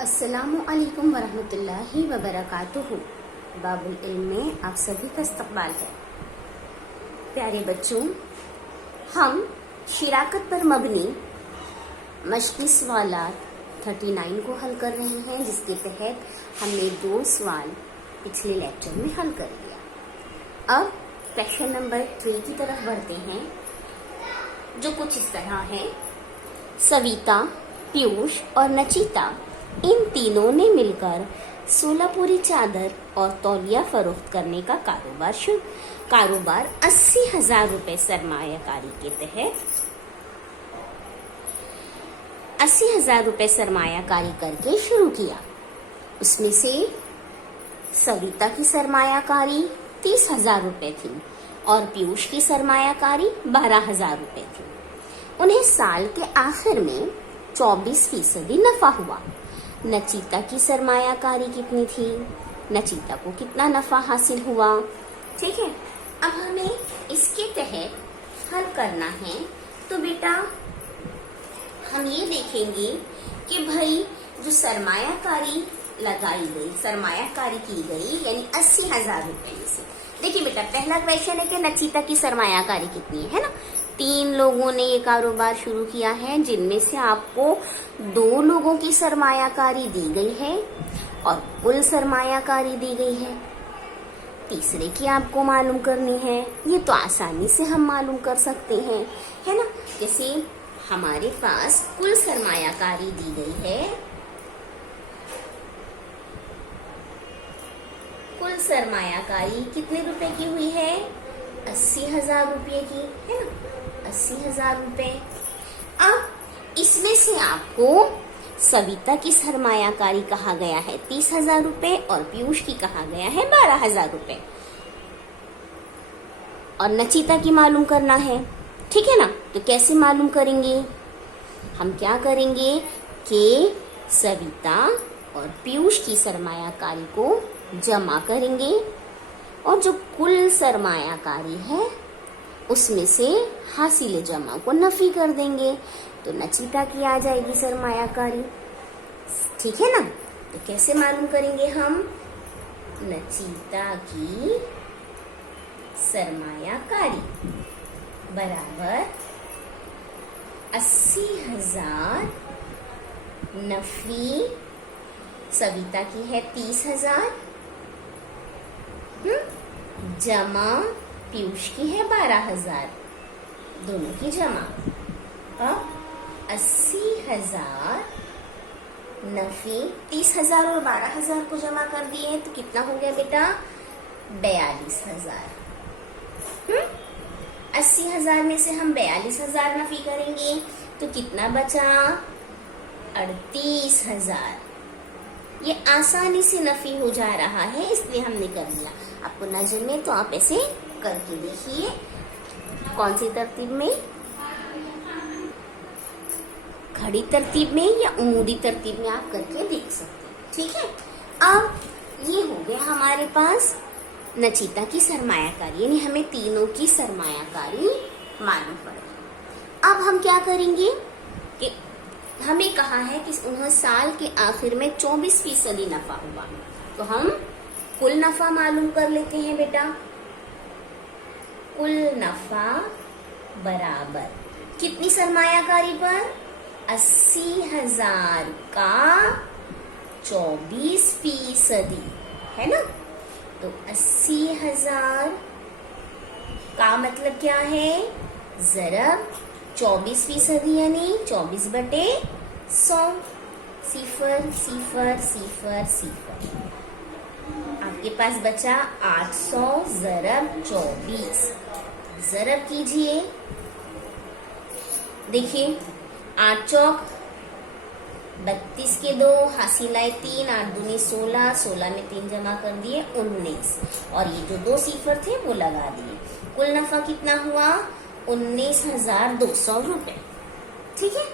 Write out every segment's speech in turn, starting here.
अस्सलामु अलैकुम वरहमतुल्लाहि वबरकातुहू। बाबुल इल्म में आप सभी का इस्तकबाल है। प्यारे बच्चों, हम शिराकत पर मबनी मश्क़ी सवालात 39 को हल कर रहे हैं, जिसके तहत हमने 2 सवाल पिछले लेक्चर में हल कर लिया। अब क्वेश्चन नंबर 3 की तरफ बढ़ते हैं, जो कुछ इस तरह है। सविता, पीयूष और नचिता इन तीनों ने मिलकर सोलापुरी चादर और तौलिया फरोख्त करने का कारोबार 80,000 रुपए सरमायाकारी के तहत 80,000 रुपए सरमायाकारी करके शुरू किया। उसमें से सविता की सरमायाकारी 30,000 रुपए थी और पीयूष की सरमायाकारी 12,000 रुपए थी। उन्हें साल के आखिर में 24% नफा हुआ। नचिता की सरमायाकारी कितनी थी? नचिता को कितना नफा हासिल हुआ? ठीक है, अब हमें इसके तहत हल करना है। तो बेटा हम ये देखेंगे कि भाई जो सरमायाकारी लगाई गई, सरमायाकारी की गई, यानी 80,000 रुपए में से। देखिए बेटा, पहला क्वेश्चन है कि नचिता की सरमायाकारी कितनी है ना। 3 लोगों ने ये कारोबार शुरू किया है, जिनमें से आपको 2 लोगों की सरमायाकारी दी गई है और कुल सरमायाकारी दी गई है। तीसरे की आपको मालूम करनी है। ये तो आसानी से हम मालूम कर सकते हैं, है ना। जैसे हमारे पास कुल सरमायाकारी दी गई है, कुल सरमायाकारी कितने रुपए की हुई है? 80,000 रुपये की, है ना। 80,000 रुपए। अब इसमें से आपको सविता की सरमायाकारी कहा गया है 30,000 रुपए और पीयूष की कहा गया है 12,000 रुपए, और नचिता की मालूम करना है। ठीक है ना। तो कैसे मालूम करेंगे? हम क्या करेंगे कि सविता और पीयूष की सरमायाकारी को जमा करेंगे और जो कुल सरमायाकारी है उसमें से हासिल जमा को नफी कर देंगे, तो नचिता की आ जाएगी सरमायाकारी। ठीक है ना। तो कैसे मालूम करेंगे हम? नचिता की सरमायाकारी बराबर 80,000 नफी सविता की है 30,000 जमा पीयूष की है 12,000, दोनों की जमा। अब 80,000 नफी 30,000 और 12,000 को जमा कर दिए तो कितना हो गया बेटा? 42,000। 80,000 में से हम 42,000 नफी करेंगे तो कितना बचा? 38,000। ये आसानी से नफी हो जा रहा है, इसलिए हमने कर लिया। आपको नजर में तो आप ऐसे करके देखिए, कौन सी तरतीब में, खड़ी तरतीब में या उमूदी तरतीब में आप करके देख सकते हैं। ठीक है। अब ये हो गया हमारे पास नचिता की सरमायाकारी, यानी हमें तीनों की सरमायाकारी मालूम पड़ी। अब हम क्या करेंगे कि हमें कहा है कि उन्हें साल के आखिर में 24% नफा हुआ, तो हम कुल नफा मालूम कर लेते हैं बेटा। कुल नफा बराबर कितनी सरमायाकारी पर? 80,000 का 24%, है ना। तो 80,000 का मतलब क्या है? जरब 24% यानी 24/100। 0 0 0 0। आपके पास बचा 800 ज़रब 24। ज़रब कीजिए। देखिए 8 चौक 32 के 2, हासिल आए 3, 8 दूनी 16, 16 में 3 जमा कर दिए 19, और ये जो 2 सिफर थे वो लगा दिए। कुल नफा कितना हुआ? 19,200 रुपए। ठीक है।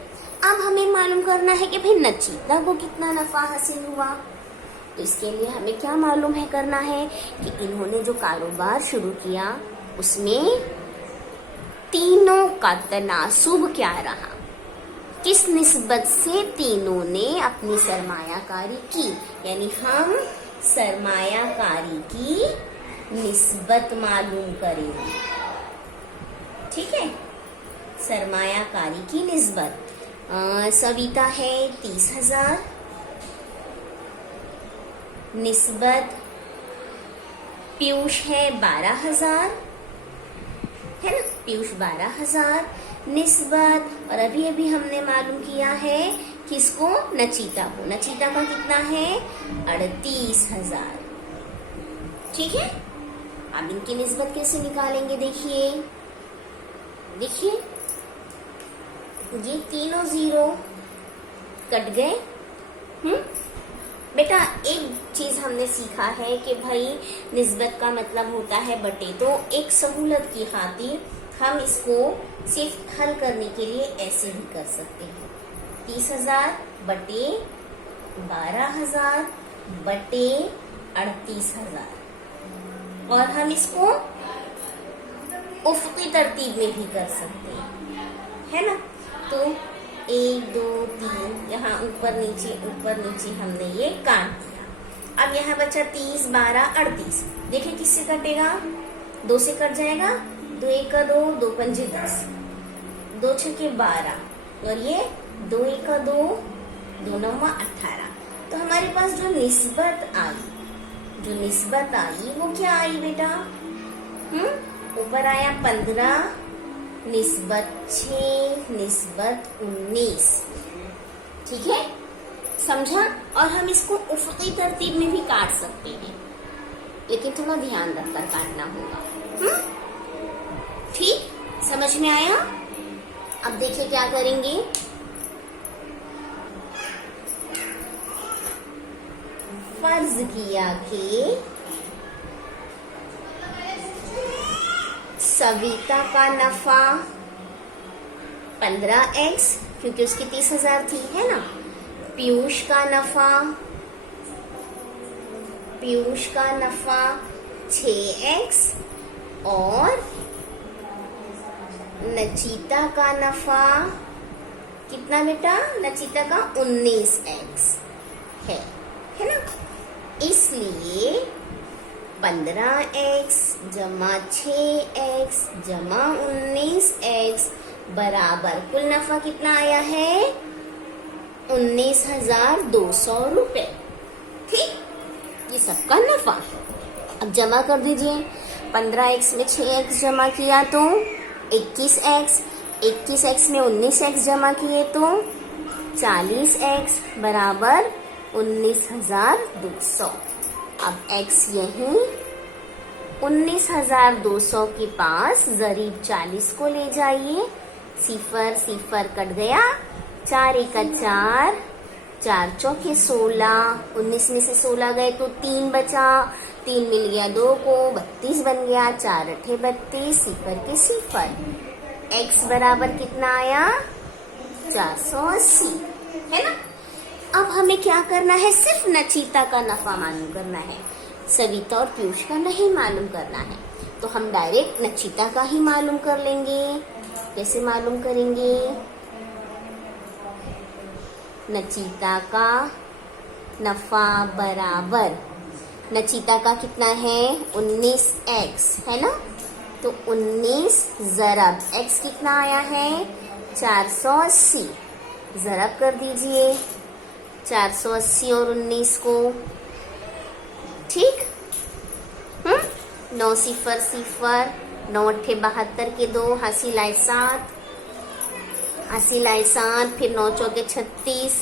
अब हमें मालूम करना है कि भाई नचिता को कितना नफा हासिल हुआ। तो इसके लिए हमें क्या मालूम है करना है कि इन्होंने जो कारोबार शुरू किया उसमें तीनों का तनासुब क्या रहा, किस निस्बत से तीनों ने अपनी सरमायाकारी की, यानी हम सरमायाकारी की निस्बत मालूम करेंगे। ठीक है, सरमायाकारी की निस्बत। सविता है 30,000, निस्बत पीयूष है 12,000, है ना, पीयूष 12,000 निस्बत। और अभी अभी हमने मालूम किया है किसको, नचिता को। नचिता का कितना है, 38,000। ठीक है, अब इनकी निस्बत कैसे निकालेंगे, देखिए देखिए, ये तीनों जीरो कट गए। बेटा एक चीज हमने सीखा है कि भाई निस्बत का मतलब होता है बटे, तो एक सहूलत की खातिर हम इसको सिर्फ हल करने के लिए ऐसे ही कर सकते हैं। 30,000 बटे 12,000 बटे 38,000, और हम इसको उफ़क़ी तरतीब में भी कर सकते हैं, है ना। तो 1 2 3 यहाँ ऊपर नीचे हमने ये काट दिया। अब यहाँ बचा 30 12 38। देखिए किससे कटेगा, 2 से कट जाएगा। 2 1 2, 2 5 10, 2 6 12, और ये 2 1 2, 2 9 18। तो हमारे पास जो निस्बत आई वो क्या आई बेटा, ऊपर आया 15, निस्बत 6, निस्बत 19। ठीक है, समझा। और हम इसको उफ़क़ी तरतीब में भी काट सकते हैं, लेकिन थोड़ा ध्यान रखकर काटना होगा। ठीक, समझ में आया। अब देखिए क्या करेंगे, फर्ज किया कि सविता का नफा 15x, क्योंकि उसकी 30,000 थी, है ना। पीयूष का नफा 6x, और नचिता का नफा कितना बेटा, नचिता का 19x है ना। इसलिए 15x जमा 6x जमा 19x बराबर कुल नफा कितना आया है, 19,200 रुपए। ठीक, ये सबका नफा। अब जमा कर दीजिए, 15x में 6x जमा किया तो 21x, 21x में 19x जमा किए तो 40x बराबर 19,200। अब x यहीं 19,200 के पास ज़रीब 40 को ले जाइए। सिफर सिफर कट गया, 4 1 4, 4 चौके 16, 19 में से 16 गए तो 3 बचा, 3 मिल गया 2 को, 32 बन गया, 4 8 32, सिफर के सिफर। x बराबर कितना आया, 480, है ना। अब हमें क्या करना है, सिर्फ नचिता का नफा मालूम करना है, सविता और पीयूष का नहीं मालूम करना है। तो हम डायरेक्ट नचिता का ही मालूम कर लेंगे। कैसे मालूम करेंगे, नचिता का नफा बराबर, नचिता का कितना है 19x, है ना। तो 19 ज़रब x कितना आया है 480, ज़रब कर दीजिए 480 और 19 को। ठीक, 9 सिफर सिफर, 9 8 72 के 2, हासिल आए 7, हासिल आए 7, फिर 9 चौके 36,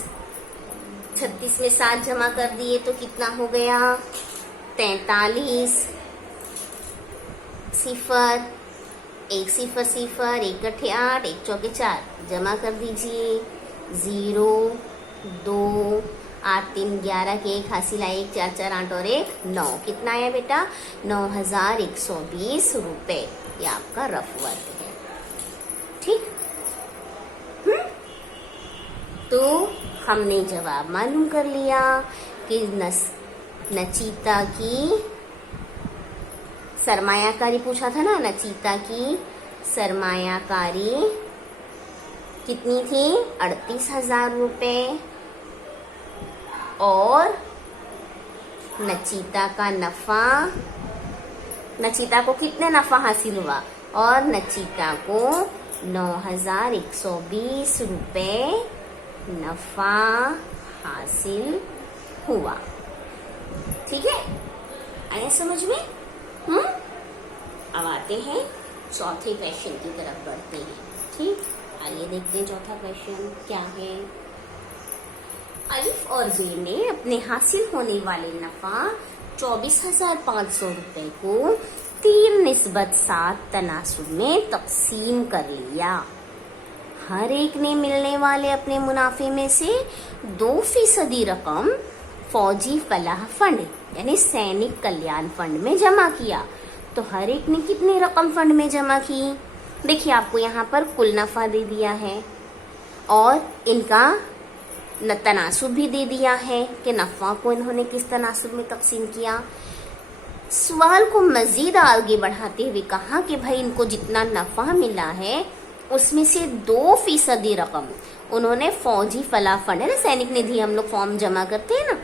36 में 7 जमा कर दिए तो कितना हो गया 43, सिफर, 1 सिफर सिफर, 1 8 8, 1 चौके 4 जमा कर दीजिए, 0 2 8 3 11 के 1, हासिल आए 1 4 4 8 और 1 9, कितना आया बेटा 9,120 रुपए। ये आपका रफ वर्क है। ठीक, तो हमने जवाब मालूम कर लिया कि नचिता की सरमायाकारी पूछा था ना, नचिता की सरमायाकारी कितनी थी? 38,000 रुपए। और नचिता का नफा, नचिता को कितने नफा हासिल हुआ? और नचिता को 9,120 रुपए नफा हासिल हुआ। ठीक है, आया समझ में? अब आते हैं चौथे क्वेश्चन की तरफ बढ़ते हैं। ठीक, आइए देखते हैं चौथा क्वेश्चन क्या है। अलिफ और बे ने अपने हासिल होने वाले नफा 24,500 रुपए को 3:7 तनासुब में तकसीम कर लिया। हर एक ने मिलने वाले अपने मुनाफे में से 2% रकम फौजी फलाह फंड यानी सैनिक कल्याण फंड में जमा किया। तो हर एक ने कितनी रकम फंड में जमा की? देखिए, आपको यहाँ पर कुल नफा दे दिया है और इनका तनासुब भी दे दिया है कि नफा को इन्होंने किस तनासुब में तकसीम किया। सवाल को मजीद आगे बढ़ाते हुए कहा कि भाई इनको जितना नफा मिला है उसमें से 2% रकम उन्होंने फौजी फलाह फंड है ना, सैनिक निधि हम लोग फॉर्म जमा करते हैं ना,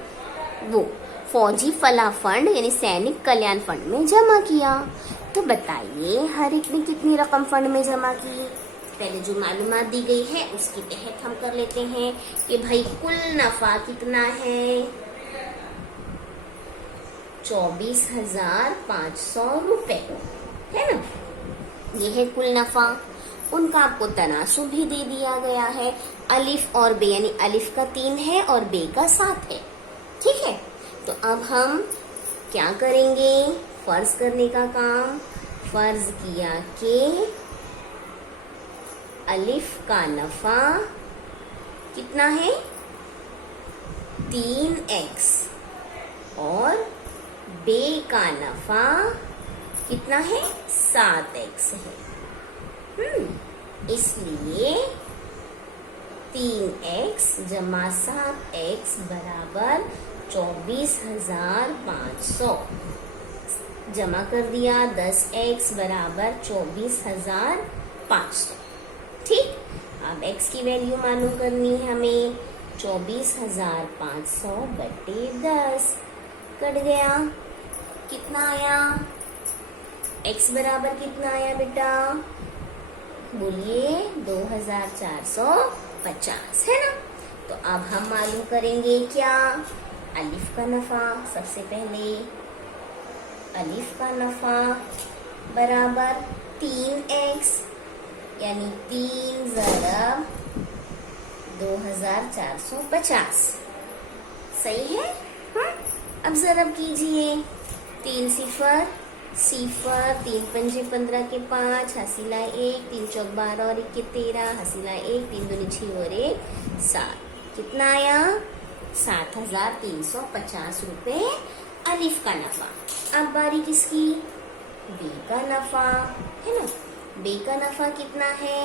वो फौजी फलाह फंड यानी सैनिक कल्याण फंड में जमा किया। तो बताइए हर एक ने कितनी रकम फंड में जमा की? पहले जो मालूमात दी गई है उसके तहत हम कर लेते हैं कि भाई कुल नफा कितना है? 24,500 रुपए है ना, ये है कुल नफा। उनका आपको तनासुब भी दे दिया गया है। अलिफ और बे यानी अलिफ का 3 है और बे का 7 है। ठीक है, तो अब हम क्या करेंगे? फर्ज करने का काम। फर्ज किया कि अलिफ का नफा कितना है? 3x और बे का नफा कितना है? 7x है। इसलिए 3x जमा 7x बराबर 24,500 जमा कर दिया। 10x बराबर 24,500। ठीक, अब x की वैल्यू मालूम करनी है हमें। 24,500 बटे 10 कट गया, कितना आया? x बराबर कितना आया बेटा? बोलिए 2,450 है ना। तो अब हम मालूम करेंगे क्या? अलिफ का नफा। सबसे पहले अलिफ का नफा बराबर 3x यानी 3 ज़रब 2,450। सही है? अब ज़रब कीजिए। 3 सिफर सिफर, 3 पंजे 15 के 5, हसीला 1, 3 चौक 12 और 1 के 13, हसीला 1, 3 दूनी 6 और 1 7। कितना आया? 7,350 रुपए अलिफ का नफा। अब बारी किसकी? बे का नफा है ना। बे का नफा कितना है?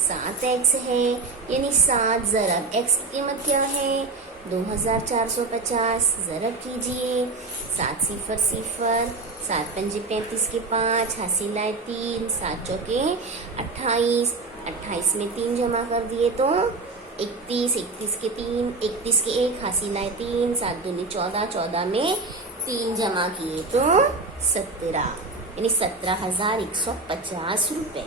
7x है यानी 7 ज़रब x की कीमत क्या है? 2,450। ज़रब कीजिए। 7 सिफर सिफर, 7 पंजे 35 के 5, हसीला 3, 7 चौके 28, 28 में 3 जमा कर दिए तो 31, 31 के 3, 31 के 1, हसीला 3, 7 दूनी 14, 14 में 3 जमा किए तो 17 यानी 17,150 रुपए।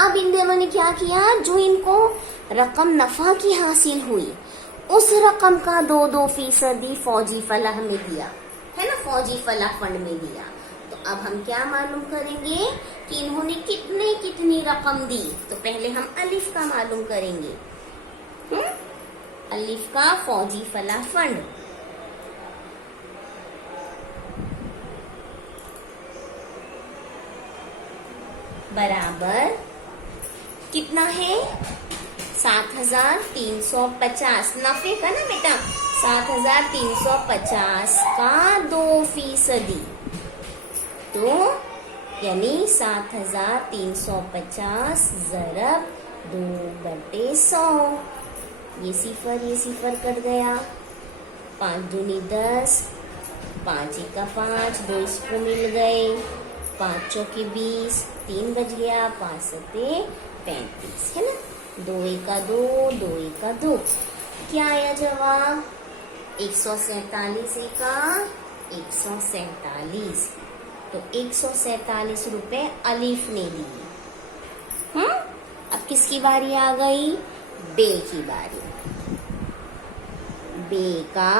अब इन दोनों ने क्या किया? जो इनको रकम नफा की हासिल हुई उस रकम का 2% फौजी फलाह में दिया है ना, फौजी फलाह फंड में दिया। तो अब हम क्या मालूम करेंगे कि इन्होंने कितनी रकम दी? तो पहले हम अलिफ का मालूम करेंगे। अलिफ का फौजी फलाह फंड बराबर कितना है? 7,350 नफे का ना बेटा, 7,350 का 2% तो यानी 7,350 ज़रब 2/100। ये सिफर कट गया। 5 दूनी 10, 5 का 5, 2 इसको मिल गए, 5 चौके 20, 3 बच गया, 5 सते 35, है ना। 2 एका 2, 2 एका 2, क्या आया जवाब? 147 एका 147। तो 147 रुपए अलीफ ने दिए। अब किसकी बारी आ गई? बे की बारी। बे का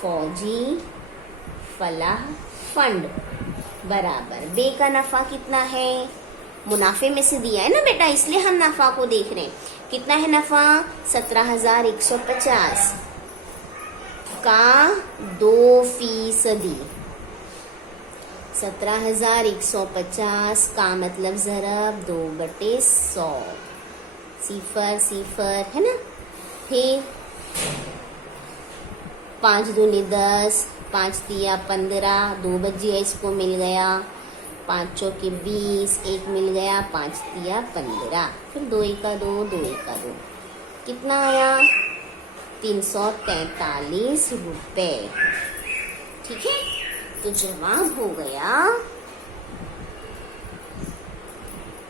फौजी फलाह फंड बराबर बे का नफा कितना है? मुनाफे में से दिया है ना बेटा, इसलिए हम नफा को देख रहे हैं। कितना है नफा? 17,150 का 2%। 17,150 का मतलब ज़रब 2/100, सिफर सिफर, है ना। फिर 5 दूनी 10, 5 तिया 15, 2 बजिया इसको मिल गया, 5 चौके 20, 1 मिल गया, 5 तिया 15, फिर 2 एका 2, 2 एका 2, कितना आया? 343 रुपए। ठीक है, तो जवाब हो गया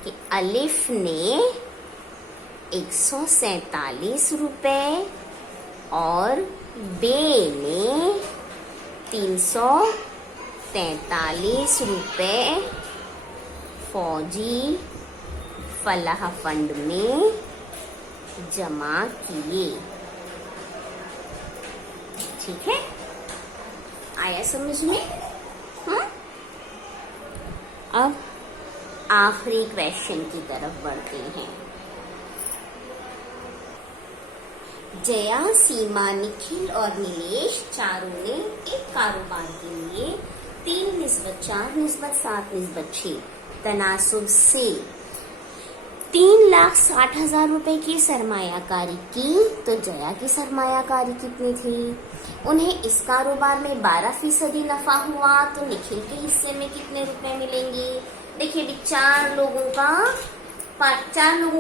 कि अलिफ ने 147 रुपए और बे ने 343 रुपए फौजी फलाह फंड में जमा किए। ठीक है, आया समझ में? अब आखिरी क्वेश्चन की तरफ बढ़ते हैं। जया, सीमा, निखिल और नीलेश चारों ने एक कारोबार के लिए 3:4:7:6 तनासुब से 3,60,000 रुपए की सरमायाकारी की। तो जया की सरमायाकारी कितनी थी? उन्हें इस कारोबार में 12% नफा हुआ, तो निखिल के हिस्से में कितने रुपए मिलेंगे? देखिए भी 4 लोगों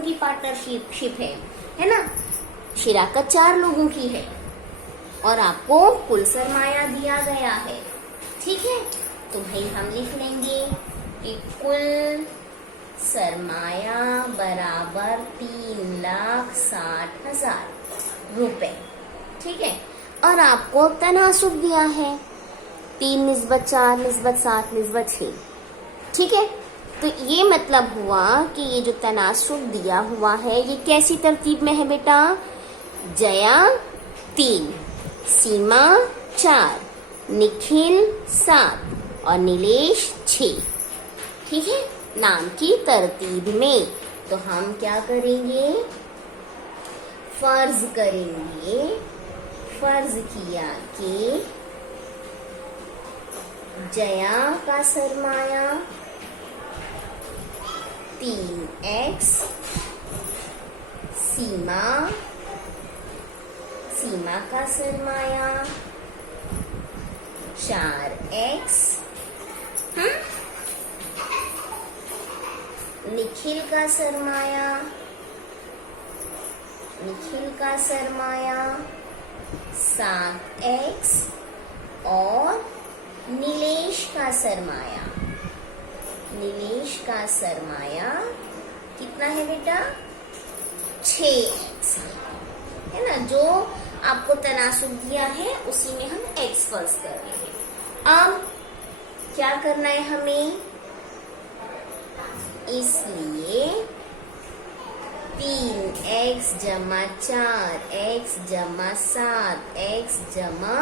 की पार्टनरशिप है ना। शिराकत 4 लोगों की है और आपको कुल सरमाया दिया गया है। ठीक है, तो भाई हम लिख लेंगे कि कुल सरमाया बराबर 3,60,000 रुपए। ठीक है, और आपको तनासुब दिया है 3:4:7:6। ठीक है, तो ये मतलब हुआ कि ये जो तनासुब दिया हुआ है ये कैसी तरतीब में है बेटा? जया 3, सीमा 4, निखिल 7 और नीलेश 6। ठीक है, नाम की तरतीब में। तो हम क्या करेंगे? फर्ज करेंगे, फर्ज किया कि जया का सरमाया 3x, सीमा का सरमाया 4x, निखिल का सरमाया 7x और नीलेश का सरमाया कितना है बेटा? 6x, है ना। जो आपको तनासुब दिया है उसी में हम x फर्ज कर रहे हैं। अब क्या करना है हमें? इसलिए 3x जमा 4x जमा 7x जमा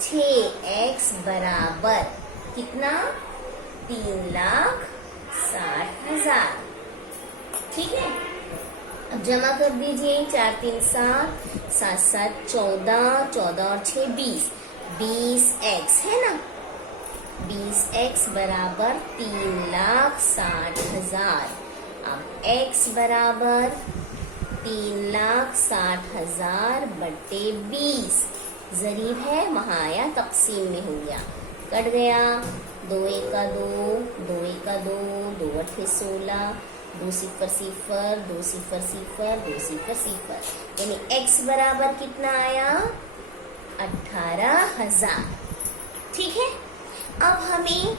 6x बराबर कितना? 3,60,000। ठीक है, अब जमा कर दीजिए। 4 3 7, 7 7 14, 14 और 6 20, 20x है ना। 20x बराबर 3,60,000। अब x बराबर 3,60,000 बटे 20, जरीब है वहां आया, तकसीम में हो गया, कट गया। 2 एका 2, 2 एका 2, 2 अठे 16, 2 सिफर सिफर, 2 सिफर सिफर, 2 सिफर सिफर, यानी x बराबर कितना आया? 18,000। ठीक है, अब हमें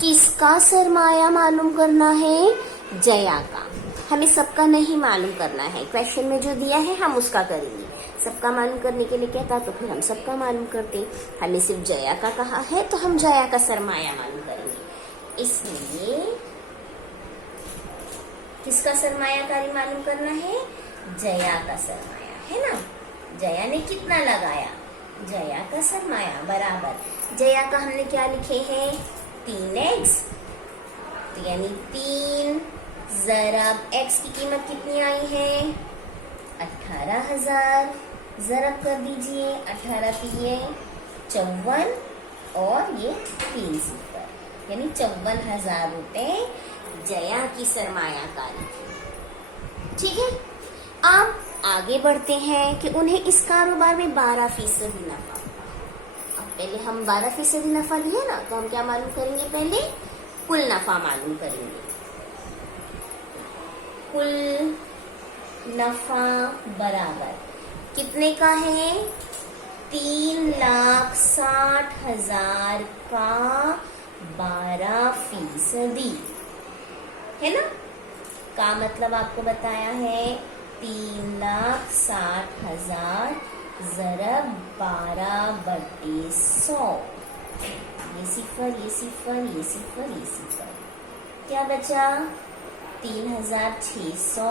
किसका सरमाया मालूम करना है? जया का। हमें सबका नहीं मालूम करना है, क्वेश्चन में जो दिया है हम उसका करेंगे। सबका मालूम करने के लिए कहता तो फिर हम सबका मालूम करते। हमें सिर्फ जया का कहा है तो हम जया का सरमाया मालूम करेंगे। इसलिए किसका सरमायाकारी मालूम करना है? जया का सरमाया, है ना। जया ने कितना लगाया? जया का सरमाया बराबर जया का हमने क्या लिखे हैं? 3x, तो यानी 3 ज़रब x की कीमत कितनी आई है? 18,000। ज़रब कर दीजिए, 18 पिए 54 और ये 3 सिफर, यानी 54,000 रुपए जया की सरमायाकारी। ठीक है, अब आगे बढ़ते हैं कि उन्हें इस कारोबार में 12% नफा। अब पहले हम 12% नफा लिए ना, तो हम क्या मालूम करेंगे? पहले कुल नफा मालूम करेंगे। कुल नफा बराबर कितने का है? 3,60,000 का 12% है ना। का मतलब आपको बताया है 3,60,000 ज़रब 12/100। ये सिफर, ये सिफर, ये सिफर, ये सिफर, क्या बचा? 3,600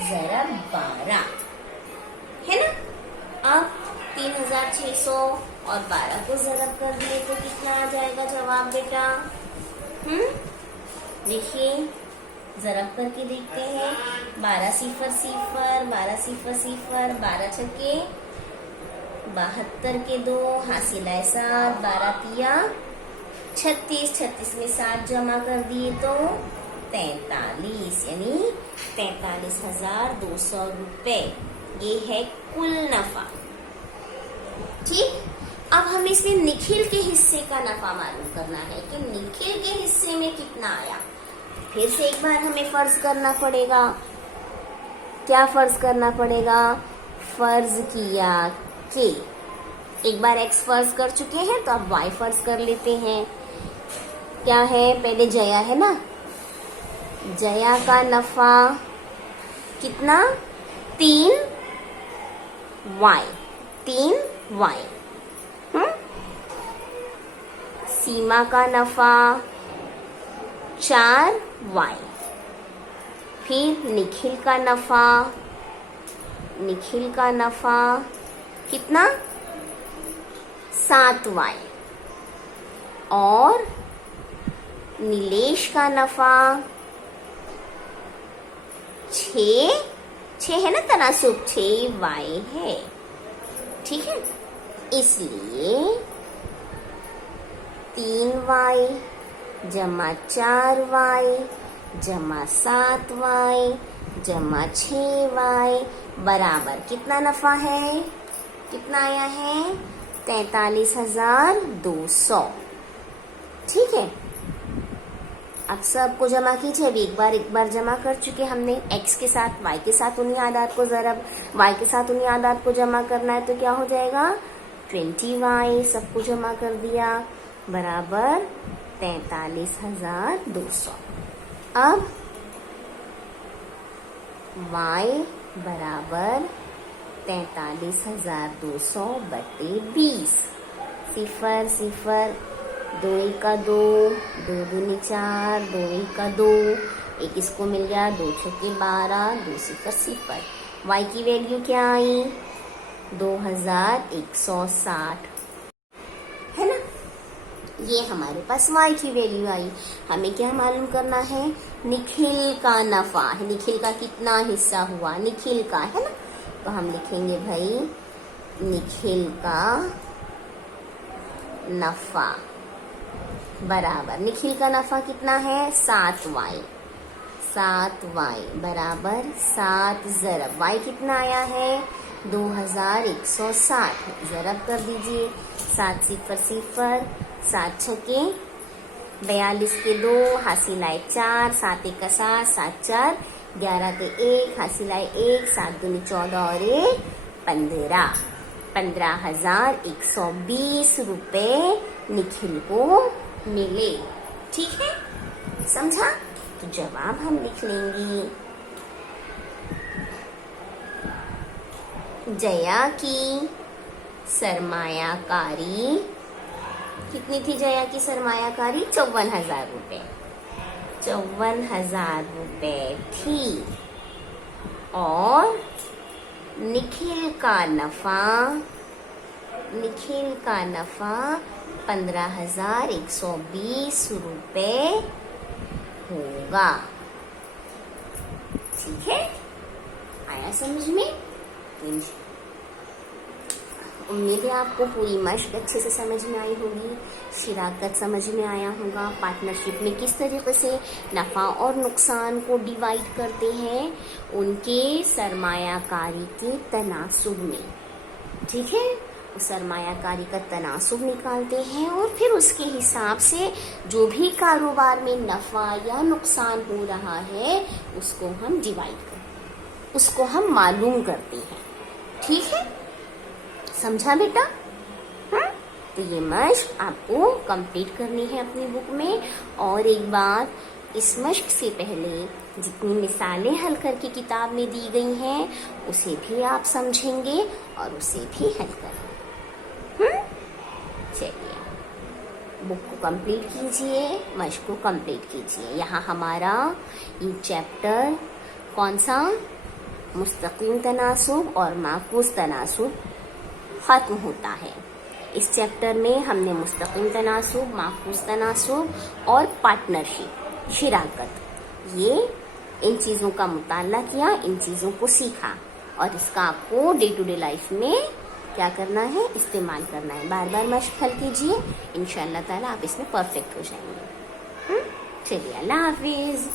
ज़रब 12, है ना। अब 3,600 और 12 को ज़रब कर दिए तो कितना आ जाएगा जवाब बेटा? देखिए, ज़रब करके देखते हैं। 12 सिफर सिफर, 12 सिफर सिफर, 12 छक्के 72 के 2, हासिल है 7, 12 तिया 36, 36 में 7 जमा कर दिए तो 43, यानी 43,200 रुपए। ये है कुल नफा। ठीक, अब हमें इसमें निखिल के हिस्से का नफा मालूम करना है कि निखिल के हिस्से में कितना आया। फिर से एक बार हमें फर्ज करना पड़ेगा। क्या फर्ज करना पड़ेगा? फर्ज किया कि एक बार x फर्ज कर चुके हैं तो अब y फर्ज कर लेते हैं। क्या है? पहले जया है ना, जया का नफा कितना? 3y, 3y। सीमा का नफा 4y। फिर निखिल का नफा, निखिल का नफा कितना? 7y। और नीलेश का नफा 6 है ना, तनासुब 6y है। ठीक है, इसलिए 3y जमा 4y जमा 7y जमा 6y बराबर कितना नफा है? कितना आया है? 43,200। ठीक है, अब सबको जमा कीजिए। अभी एक बार जमा कर चुके हमने। x के साथ y के साथ उन्हीं आदार को ज़रब y के साथ उन्हीं आदार को जमा करना है, तो क्या हो जाएगा? 20y। सबको जमा कर दिया बराबर 43,200। अब y बराबर 43,200 बटे 20। सिफर सिफर, 2 का 2, 2 दूनी 4, 2 का 2, एक इसको मिल गया, 2 छक्के 12, 2 सिफर सिफर। y की वैल्यू क्या आई? 2160, है ना। ये हमारे पास y की वैल्यू आई। हमें क्या मालूम करना है? निखिल का नफा। निखिल का कितना हिस्सा हुआ? निखिल का, है ना। तो हम लिखेंगे भाई निखिल का नफा बराबर, निखिल का नफा कितना है? 7y। 7y बराबर 7 ज़रब y कितना आया है? 2160। ज़रब कर दीजिए, 7 सिफर सिफर, 7 छक्के 42 के 2, हासिल आए 4, 7 एक का 7, 7 4, 11 के 1, हासिल आए 1, 7 दूनी 14 और 1 15। 15,120 रुपए निखिल को मिले। ठीक है, समझा? तो जवाब हम लिख लेंगे, जया की सरमायाकारी, कितनी थी जया की सरमायाकारी? 54,000 रुपए। 54,000 रुपए थी। और निखिल का नफा 15,120 रुपए होगा। ठीक है, आया समझ में? उम्मीद है आपको पूरी मश्क अच्छे से समझ में आई होगी, शिराकत समझ में आया होगा, पार्टनरशिप में किस तरीके से नफ़ा और नुकसान को डिवाइड करते हैं उनके सरमायाकारी के तनासुब में। ठीक है, उस सरमायाकारी का तनासुब निकालते हैं और फिर उसके हिसाब से जो भी कारोबार में नफ़ा या नुकसान हो रहा है उसको हम डिवाइड करते, उसको हम मालूम करते हैं। ठीक है, समझा बेटा? तो ये मश्क आपको कंप्लीट करनी है अपनी बुक में। और एक बार, इस मश्क से पहले जितनी मिसालें हल करके किताब में दी गई हैं उसे भी आप समझेंगे और उसे भी हल करेंगे। चलिए, बुक को कंप्लीट कीजिए, मश्क को कंप्लीट कीजिए। यहाँ हमारा ये चैप्टर कौन सा? मुस्तकीम तनासुब और माकूस तनासुब खत्म होता है। इस चैप्टर में हमने मुस्तकीम तनासुब, माकूस तनासुब और पार्टनरशिप, शिराकत, ये इन चीज़ों का मुताला किया, इन चीज़ों को सीखा और इसका आपको डे टू डे लाइफ में क्या करना है? इस्तेमाल करना है। बार बार मश्क हल कीजिए, इंशाअल्लाह ताला आप इसमें परफेक्ट हो जाएंगे। चलिए, अल्लाह हाफिज।